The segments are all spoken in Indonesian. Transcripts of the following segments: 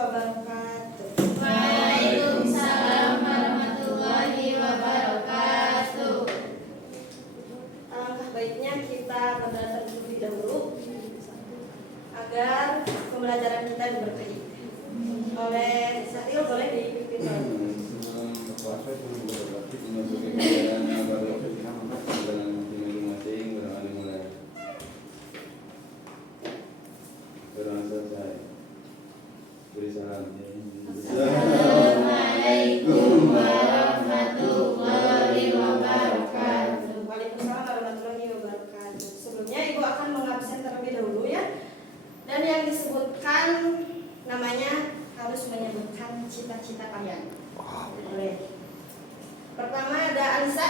wabarakatuh. Waalaikumsalam warahmatullahi wabarakatuh. Alangkah baiknya kita berdatang terlebih dahulu agar pembelajaran kita diberkahi. Oleh Sahril boleh dipimpin. Assalamualaikum warahmatullahi wabarakatuh. Waalaikumsalam warahmatullahi wabarakatuh. Sebelumnya Ibu akan mengabsen terlebih dahulu ya. Dan yang disebutkan namanya harus menyebutkan cita-cita kalian. Boleh. Pertama ada Anissa.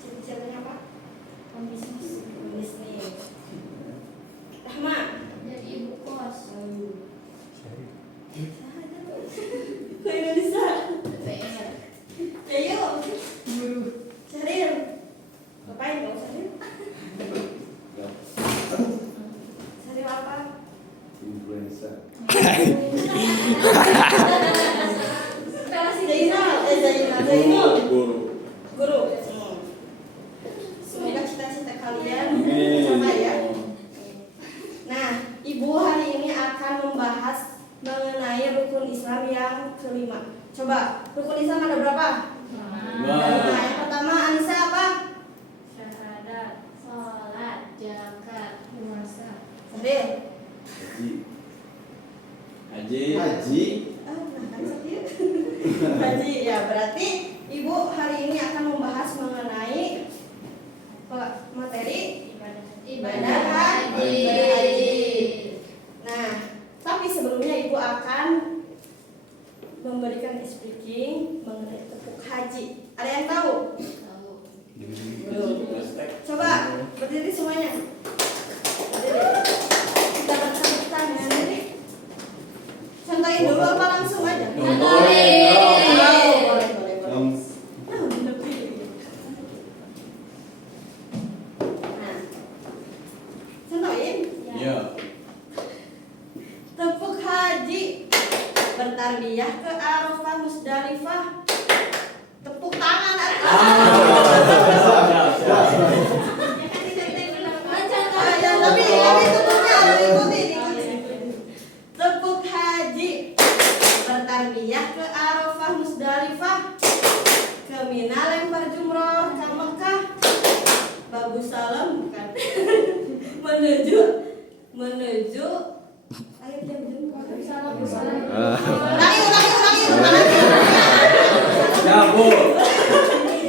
Cita-citanya apa? Bisnis. Rahma. Jadi ibu kos. Indonesia. PR. Ayo. Guru. Sahril. Ngapain kamu Sahril? Sahril apa? Influencer. Zainal. Guru. Guru. Semoga cita-cita kalian sama ya. Nah, Ibu hari ini akan membahas mengenai rukun Islam yang kelima. Coba, rukun Islam ada berapa? Nah, yang pertama Anissa apa? Syahadat, sholat, zakat, puasa. Sahril. Haji. Haji ya, berarti Ibu hari ini akan membahas mengenai materi ibadah haji. Nah, tapi sebelumnya Ibu akan memberikan speaking mengenai tepuk haji. Ada yang tahu? Belum. Coba berdiri semuanya. Berdiri. Kita bersabut tangan ini. Contohin dulu apa langsung aja? Boleh. Nah, contohin. Ya. Tepuk haji, bertarbiyah ke Arafah Musdalifah. Tepuk tangan tapi tepuknya harus diikuti. Tepuk haji, bertarbiyah ke Arafah Musdalifah, ke Mina lempar jumroh ke Mekah, babu salam bukan menuju ayo jam salam. Ulangi. Ya, Bu.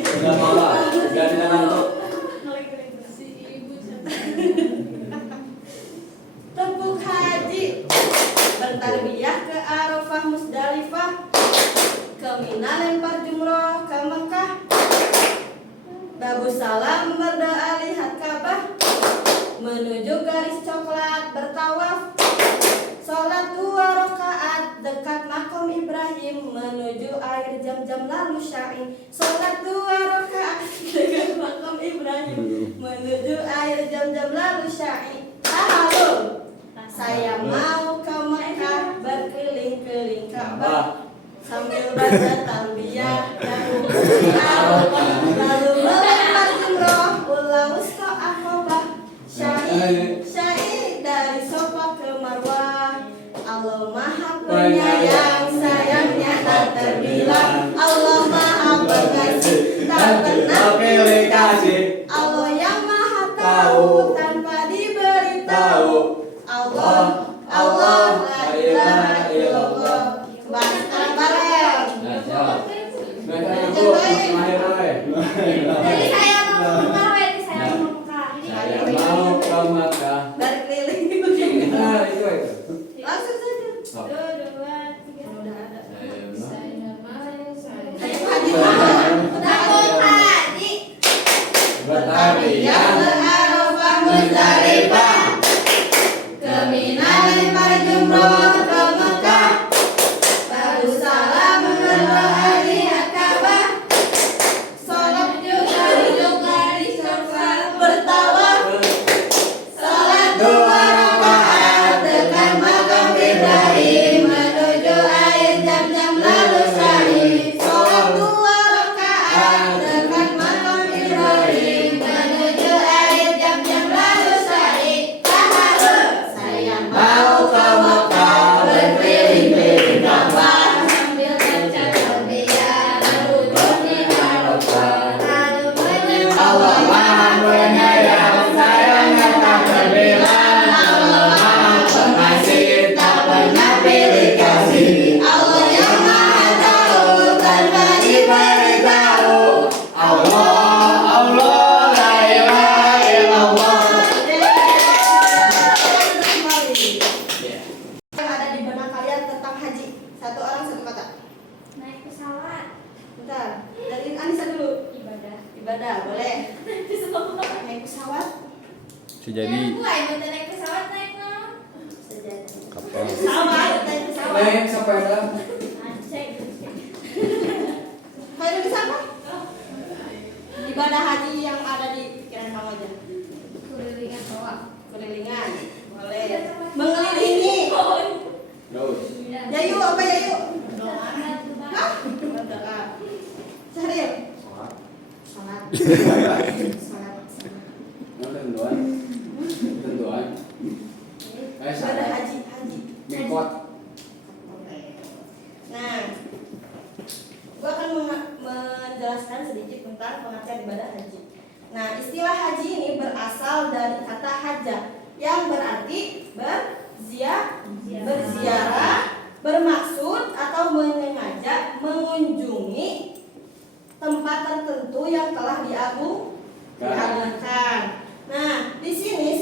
Sudah malah. Ganti ngantuk. Tepuk haji, bertarbiyah ke Arafah Musdalifah, ke Mina lempar jumroh ke Mekah, babu salam berdoa lihat Ka'bah, menuju garis coklat bertawaf, sholat 2 rakaat dekat makam Ibrahim, menuju air Zam-Zam lalu syai. Sholat 2 rakaat dekat makam Ibrahim, menuju air Zam-Zam lalu syai. Tahalul, saya mau ke Mekah berkeliling-keliling Ka'bah sambil baca talbiyah lalu melempar jumroh ulah wusta Aqabah, syai dari Safa ke Marwah. Allah Maha Penyayang, sayangnya tak terbilang. Allah Maha Pengasih, tak pernah pilih kasih. Allah yang Maha Tahu tanpa diberitahu. Allah la ilaha illallah. Sekarang bareng. Jadi saya mau ke Mekah. Saya mau ke Mekah. Berkeliling. Nah, itu. Langsung saja. 1, 2, 3. Udah ada. Saya mau. Tepuk haji, Bertarbiyah ke Arafah Musdalifah, ke Mina lempar jumroh ke Mekah, baru salam berdoa lihat Ka'bah, sholat juga di Safa bertawaf, sholat 2 rakaat dekat makam Ibrahim. Bisa jadi Buat naik pesawat naik no. Bisa jadi. kapal. Pesawat, naik pesawat. Naik sepeda. Aceh. Khairul bisa apa? Ibadah haji yang ada di pikiran kamu aja. Kelilingan bawah. Kelilingan, boleh. Mengelilingi. Terus. Yayu apa Yayu? Doa. Hah? Berdoa. Sahril. Sholat. Salat. Salat. Tentuan. Tentuan. Ibadah Salat. haji. Mikot. Nah, gua akan menjelaskan sedikit tentang pengertian ibadah haji. Nah, istilah haji ini berasal dari kata haja yang berarti berziarah, bermaksud atau menyengaja mengunjungi tempat tertentu yang telah diagungkan. Nah, di sini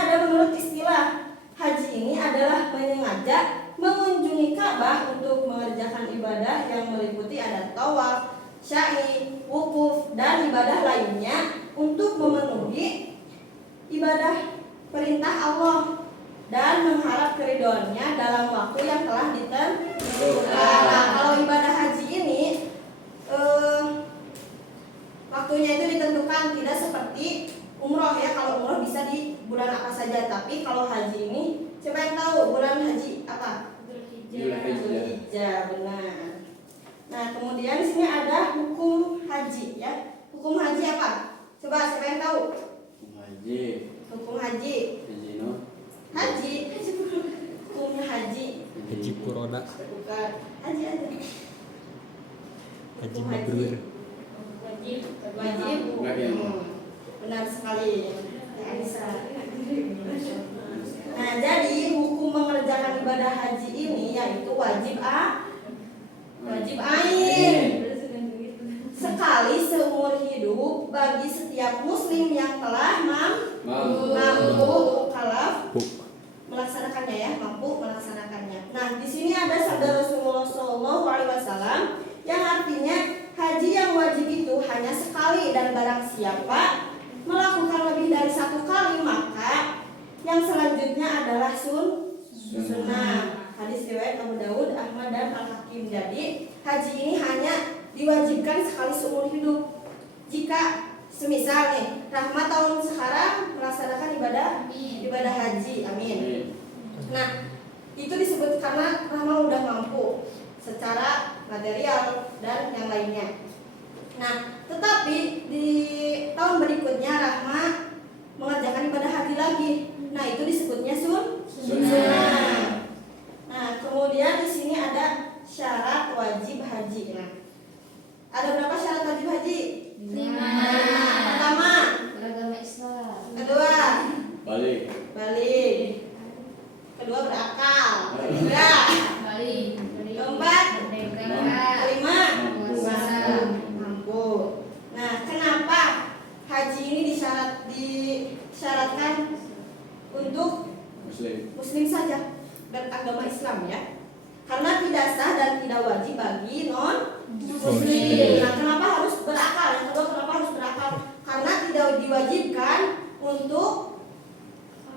ada menurut istilah haji ini adalah menyengaja mengunjungi Ka'bah untuk mengerjakan ibadah yang meliputi adat tawaf, sya'i, wukuf, dan ibadah lainnya untuk memenuhi ibadah perintah Allah dan mengharap keridhoannya dalam waktu yang telah ditentukan. Nah, kalau ibadah haji ini waktunya itu ditentukan, tidak seperti umroh ya. Kalau umroh bisa di bulan apa saja, tapi kalau haji ini siapa yang tahu bulan haji apa? Dzulhijjah, benar. Nah, kemudian di sini ada hukum haji ya. Hukum haji apa? Coba siapa yang tahu? Haji. Hukum haji. Haji no. Haji. Hukumnya haji. Haji Puroda, Bukan. Haji aja. Haji Hukum Mabrur. Wajib. Wajib. Wajib. Benar sekali. Ya, Anissa. Nah, jadi hukum mengerjakan ibadah haji ini yaitu wajib ain sekali seumur hidup bagi setiap muslim yang telah mampu mukallaf melaksanakannya ya, mampu melaksanakannya. Nah, di sini ada sabda Rasulullah SAW yang artinya haji yang wajib itu hanya sekali, dan barang siapa melakukan lebih dari satu kali maka yang selanjutnya adalah sunnah. Hadis riwayat Abu Dawud, Ahmad, dan Al-Hakim. Jadi haji ini hanya diwajibkan sekali seumur hidup. Jika semisal nih Rahma tahun sekarang melaksanakan ibadah haji, amin. Nah, itu disebut karena Rahma udah mampu secara material dan yang lainnya. Nah, tetapi di tahun berikutnya Rahma mengerjakan ibadah haji lagi. Nah, itu disebutnya sunnah. Nah, kemudian di sini ada syarat wajib haji. Nah, ada berapa syarat wajib haji? 5. Pertama, Beragama Islam. kedua, Balik. balik. Kedua, berakal. Ketiga, Balik. keempat, Merdeka. kelima, Puasa. mampu. Nah, kenapa haji ini disyaratkan untuk muslim saja dan agama Islam ya? Karena tidak sah dan tidak wajib bagi non muslim. Nah, kenapa harus berakal? Yang kedua, kenapa harus berakal? Karena tidak diwajibkan untuk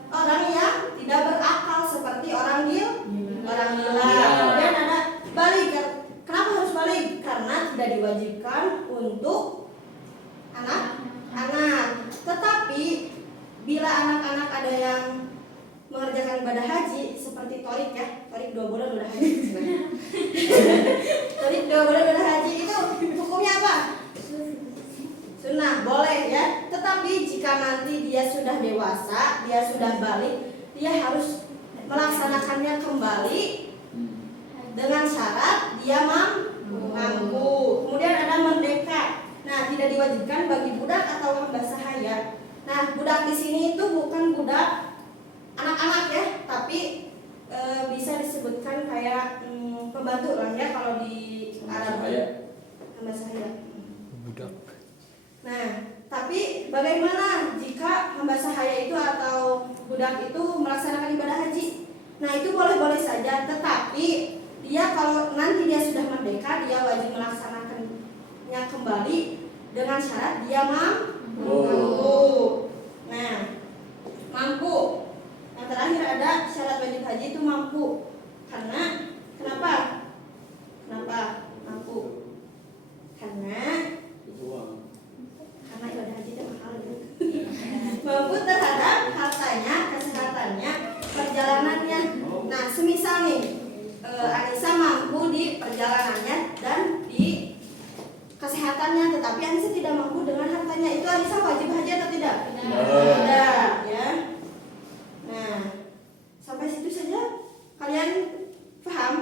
orang yang tidak berakal seperti orang gila. Kemudian ada balik. Kenapa harus balik? Karena tidak diwajibkan untuk anak-anak. Tetapi bila anak-anak ada yang mengerjakan ibadah haji seperti Torik ya, Torik 2 bulan udah haji. Torik 2 bulan udah haji, itu hukumnya apa? Sunnah, boleh ya. Tetapi jika nanti dia sudah dewasa, dia sudah balik, dia harus melaksanakannya kembali dengan syarat dia mampu. Kemudian ada merdeka. Nah, tidak diwajibkan bagi budak atau hamba sahaya. Nah, budak di sini itu bukan budak anak-anak ya, tapi bisa disebutkan kayak pembantu lah ya kalau di Arab. Hamba sahaya. Budak. Nah, tapi bagaimana jika hamba sahaya itu atau budak itu melaksanakan ibadah haji? Nah, itu boleh-boleh saja, tetapi dia kalau nanti dia sudah merdeka, dia wajib melaksanakannya kembali dengan syarat dia mampu. Nah, terakhir ada syarat wajib haji itu mampu. Kenapa? Mampu? Karena ibadah haji itu mahal ya. Mampu terhadap hartanya, kesehatannya, perjalanannya. Nah, semisal nih Anissa mampu di perjalanannya dan di kesehatannya, tetapi Anissa tidak mampu dengan hartanya, itu Anissa wajib haji atau tidak? Tidak, ya. Nah, sampai situ saja kalian paham?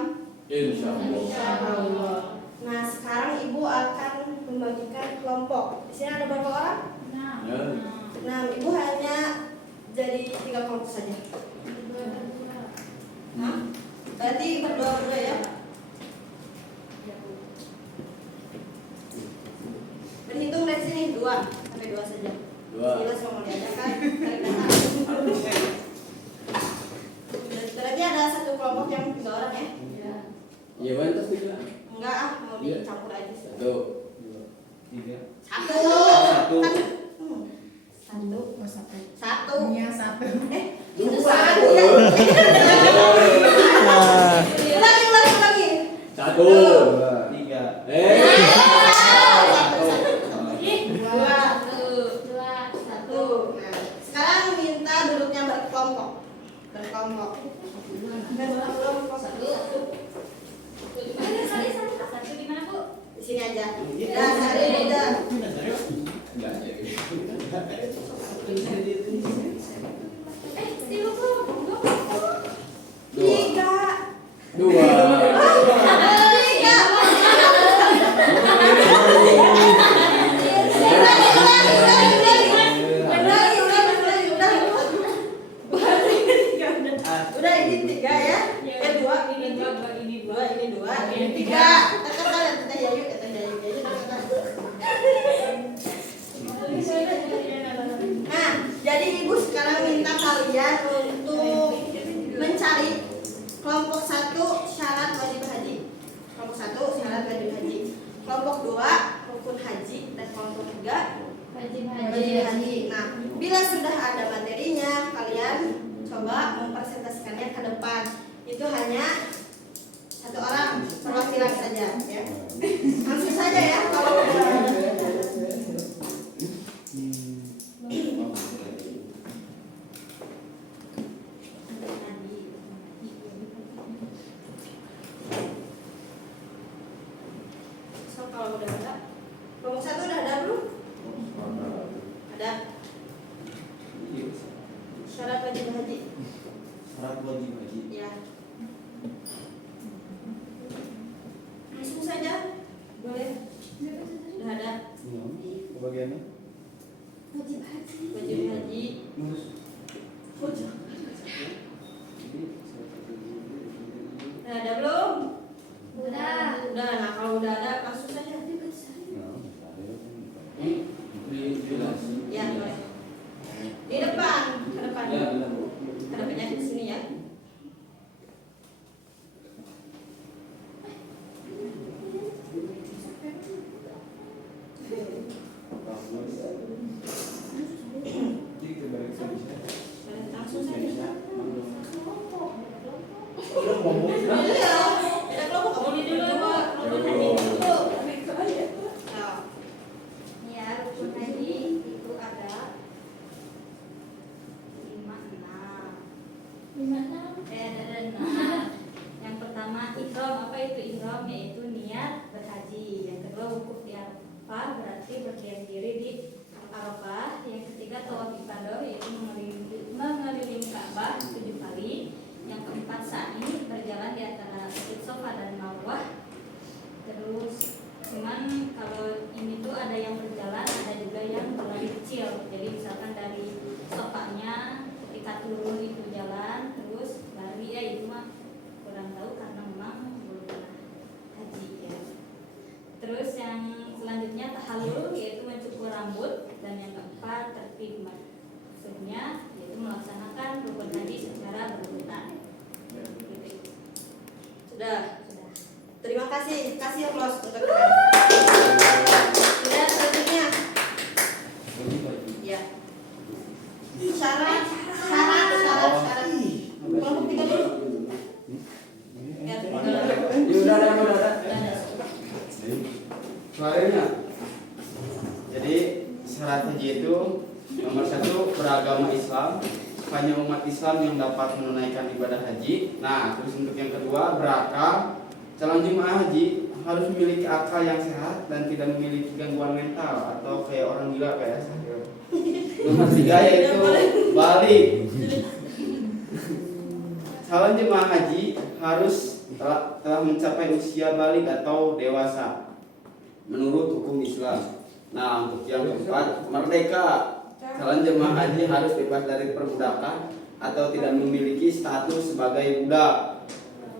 Insya Insya Allah. Nah, sekarang ibu akan membagikan kelompok. Di sini ada berapa orang? Nah, ibu hanya jadi 3 kelompok saja. Nah, berarti berdua ya. Berhitung dari sini 2 sampai 2 saja. Jelas mau diadakan tarik data. Berarti ada 1 kelompok yang 3 orang ya? Iya, banyak juga. Enggak mau dicampur aja. 1, 2, 3. 1. Kan, 1. Iya, 1. Itu 1 ya. Ulangi. 1, 3. 1. Nah, sekarang minta duduknya berkelompok. Berkelompok. Satu di mana, Bu? Di sini aja. Dah, cari aja. Tiga. 2. Udah ini 3 ya. 2 ini 2 ini 2 ini 3. Tekan kita Yayu Nah, jadi ibu sekarang minta kalian untuk mencari kelompok 1 syarat wajib haji. Kelompok 1 syarat wajib haji. Kelompok 2 rukun haji dan kelompok 3 Wajib wajib haji. Nah, bila sudah ada materinya, kalian coba mempresentasikannya ke depan. Itu hanya 1 orang perwakilan saja ya. Langsung saja ya kalau kalau udah ada. Kelompok 1 udah ada belum? Ada. Syarat wajib haji. Ya. Langsung saja. Boleh. Sudah ada. Bagiannya? Wajib haji. Udah ada belum? Udah. Nah kalau udah ada langsung saja. Ya boleh. Di depan, ke depan. Ke depannya di sini ya. Langsung saja. Iya, ada kelompok kamu di dulu. Ya, rukun haji itu ada 5, 6. Ada 6. Yang pertama ihram. Apa itu ihram? Yaitu niat berhaji. Yang kedua wukuf di Arafah, berarti berdiam diri di Arafah. Yang ketiga tawaf ifadah, yaitu mengelilingi Ka'bah 7 kali. Yang keempat sa'i, berjalan di antara Safa dan Marwah. Terus cuman kalau ini tuh ada yang berjalan, ada juga yang berlari kecil. Jadi misalkan dari Safanya ketika turun itu jalan terus lari, ya itu mah kurang tahu karena memang belum pernah haji ya. Terus yang selanjutnya tahallul, yaitu mencukur rambut. Dan yang keempat tertib, maksudnya yaitu melaksanakan rukun haji secara berurutan. Sudah. Terima kasih. Kasih aplaus untuk kalian. Sudah selanjutnya. Ya. Syarat. Suaranya. Jadi syarat haji itu nomor 1 beragama Islam, hanya umat Islam yang dapat menunaikan ibadah haji. Nah, terus untuk yang kedua berakal. Calon jemaah haji harus memiliki akal yang sehat dan tidak memiliki gangguan mental atau kayak orang gila kayak saya. Nomor 3 yaitu balik. Calon jemaah haji harus telah mencapai usia balik atau dewasa menurut hukum Islam. Nah, untuk yang keempat, merdeka. Calon jemaah haji harus bebas dari perbudakan atau tidak memiliki status sebagai budak.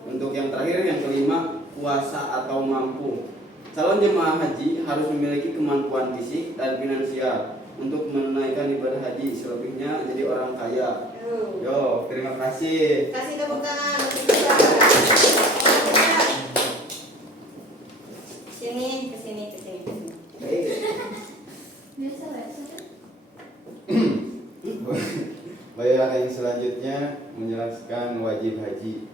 Untuk yang terakhir, yang kelima, kuasa atau mampu. Calon jemaah haji harus memiliki kemampuan fisik dan finansial untuk menunaikan ibadah haji. Selebihnya jadi orang kaya. Yo, terima kasih. Kasih tepuk tangan untuk kita. Sini, ke sini, ke sini. Biasa lah. Baik, yang selanjutnya menjelaskan wajib haji.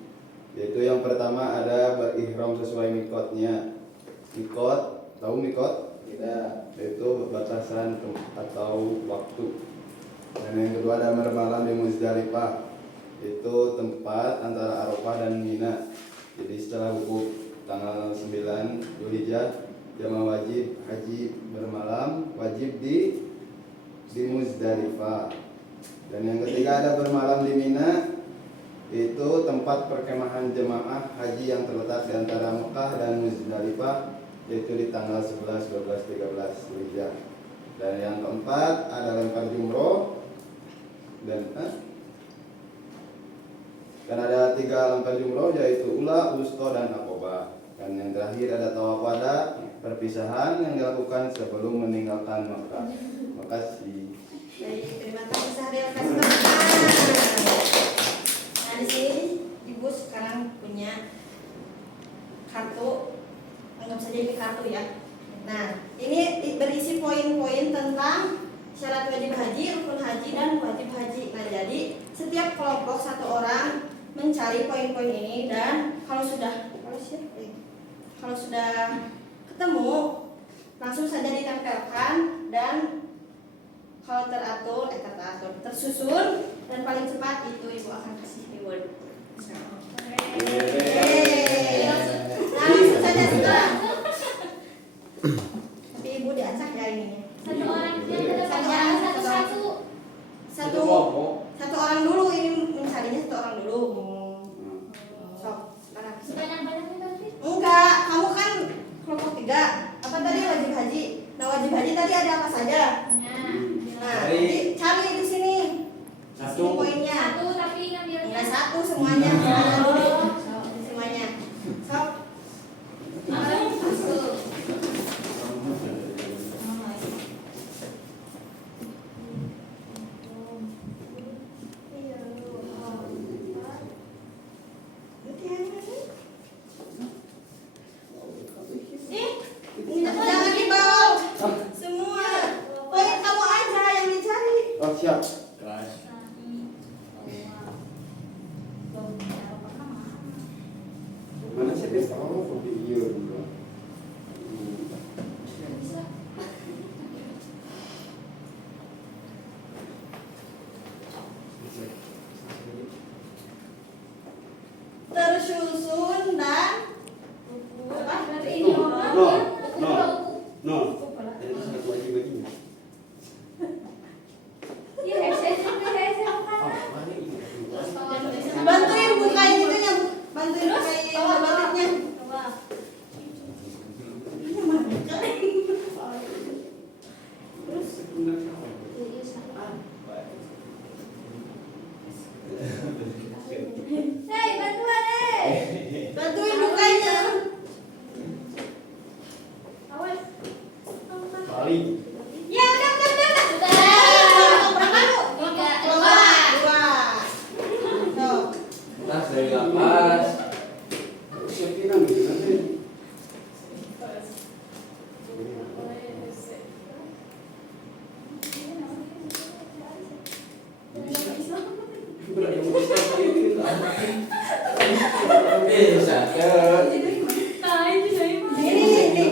Yaitu yang pertama ada berihram sesuai mikotnya. Mikot, tahu mikot? Tidak. Itu batasan atau waktu. Dan yang kedua ada bermalam di Muzdalifah. Itu tempat antara Arafah dan Mina. Jadi setelah wukuf tanggal 9 Dzulhijjah, jamaah wajib haji bermalam wajib di Muzdalifah. Dan yang ketiga ada bermalam di Mina. Itu tempat perkemahan jemaah haji yang terletak di antara Mekah dan Muzdalifah, yaitu di tanggal 11, 12, 13 Dzulhijjah. Dan yang keempat ada lempar jumroh dan ada 3 lempar jumroh, yaitu ula, wusta, dan aqobah. Dan yang terakhir ada tawaf wada, perpisahan yang dilakukan sebelum meninggalkan Mekah. Makasih. Baik, terima kasih Sahril, kasih tepuk tangan. Nah, di sini Ibu sekarang punya kartu, anggap saja ini kartu ya. Nah, ini berisi poin-poin tentang syarat wajib haji, rukun haji, dan wajib haji. Nah, jadi setiap kelompok 1 orang mencari poin-poin ini, dan kalau sudah ketemu langsung saja ditempelkan, dan kalau tersusun dan paling cepat itu Ibu akan kasih reward. Nah, langsung saja sekarang. Tapi Ibu diacak ya ini. Satu orang satu-satu. Satu orang dulu, ini mencarinya 1 orang dulu. Sok, sekarang. Sebanyak-banyaknya berarti? Enggak, kamu kan kelompok 3. Apa tadi wajib haji? Nah, wajib haji tadi ada apa saja? Nah, jadi cari di sini. Sini poinnya. Satu tapi ngambilnya. Enggak 1 semuanya. Semuanya. Sok. Masuk. Jangan dibawa semua. Poin kamu aja yang dicari. Oh, siap. Mana sih tes? Oh, video dulu. Tersusun dan apa? Berarti ini orang. No. Ini satu wajib lagi. Iya, headset kan. Bantuin bukain itunya, bantuin bukain baliknya. Coba. Hei, bantuan bantuin bukanya. Awas. Balik. Ya udah. Berapa lu? 2. Tuh. Tas dari lapas. Siap bilang gitu nanti. Bisa. Nah, ini dari mana? Ini.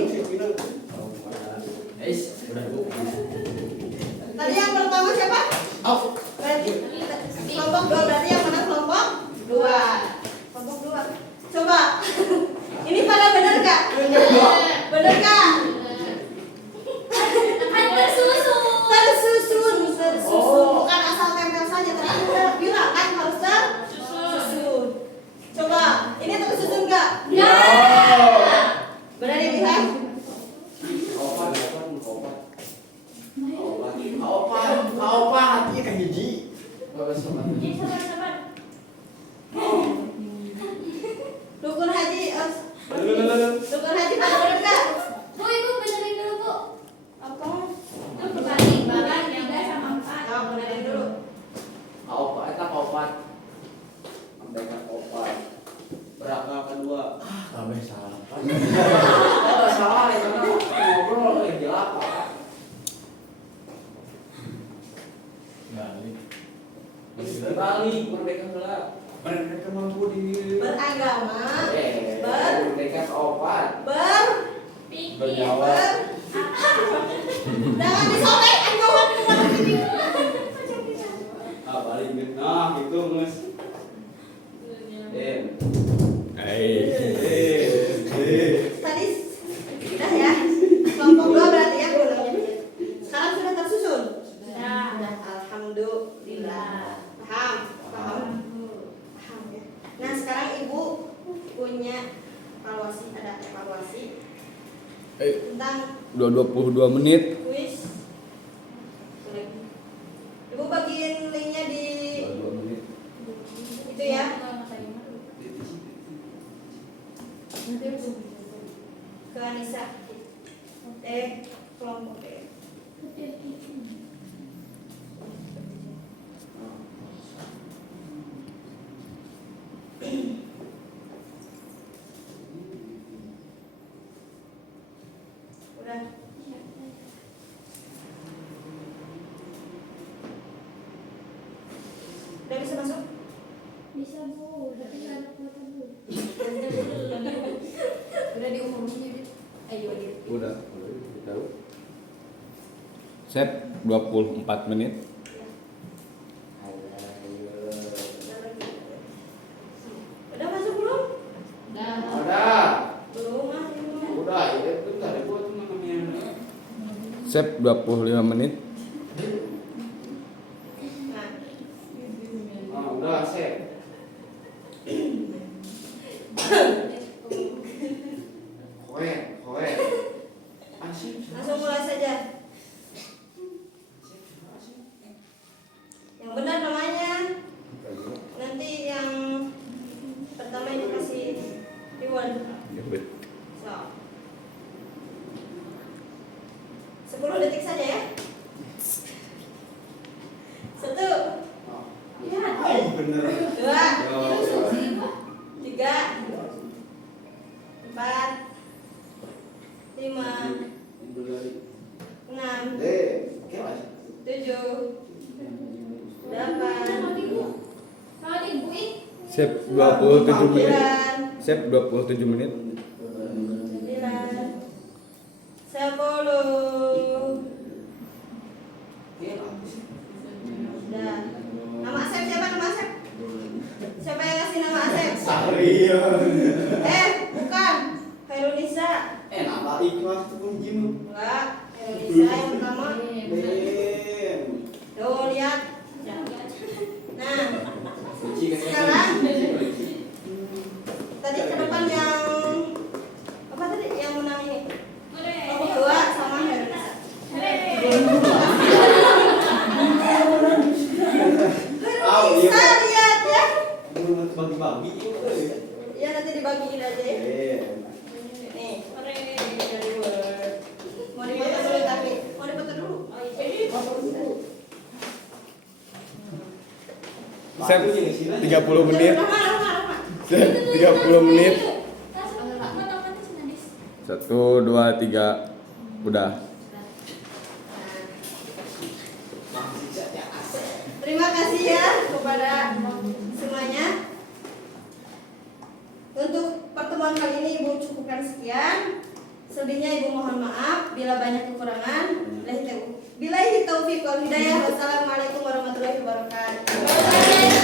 Sampai salah. Oh, salah itu ngobrol jelas Pak. Balik merdeka heula. Merdeka mampu diri. Beragama. Merdeka opat. Pikir. Jangan disobek anjungan keluar sini. Balik nah gitu Mas. Tadi sudah ya. Kelompok 2 berarti ya gulungnya. Sekarang sudah tersusun. Sudah. Alhamdulillah. Paham ya. Nah sekarang ibu punya ada evaluasi tentang 22 menit. kuis. Ibu bagiin linknya di 2 menit. itu ya. Ke Anissa. Kelompok E. Udah. Udah bisa masuk? Bisa Bu, tapi nggak ada kuota Bu. Udah diumumin jadi. Ayo dia. Udah tahu. Set 24 menit. Udah masuk belum? Udah. Belum ah. Udah, itu bentar ya buat namanya. Set 25 menit. Nah, Udah, set. Kowe. Asik. langsung mulai saja. Yang benar namanya. Nanti yang pertama ini kasih reward. So. 10 detik saja ya. 1, Bener. 2, 3, 4, 5, 6, 7, 8, Set 27 menit. 9, Set 27 menit. 10. Udah. Nama Asep siapa nama Asep? Siapa yang kasih nama Asep? Bukan. Khairunisa. Nama ikhlas tuh pun jimu. Enggak. Khairunisa yang pertama. Tuh lihat. Nah, sekarang tadi ke depan yang apa tadi yang menang ini? Kelompok 2 sama Khairunisa. Khairunisa lihat ya. Bagi-bagi. Ya nanti dibagiin aja ya. Nih, dari Word. Mau dipoto dulu tapi mau dipoto dulu. Set 30 menit. Rumah. Set 30 menit. 1 2 3. Udah. Terima kasih ya kepada semuanya. Untuk pertemuan kali ini Ibu cukupkan sekian. Selebihnya Ibu mohon maaf bila banyak kekurangan. Billahi taufiq wal hidayah. Wassalamualaikum warahmatullahi wabarakatuh.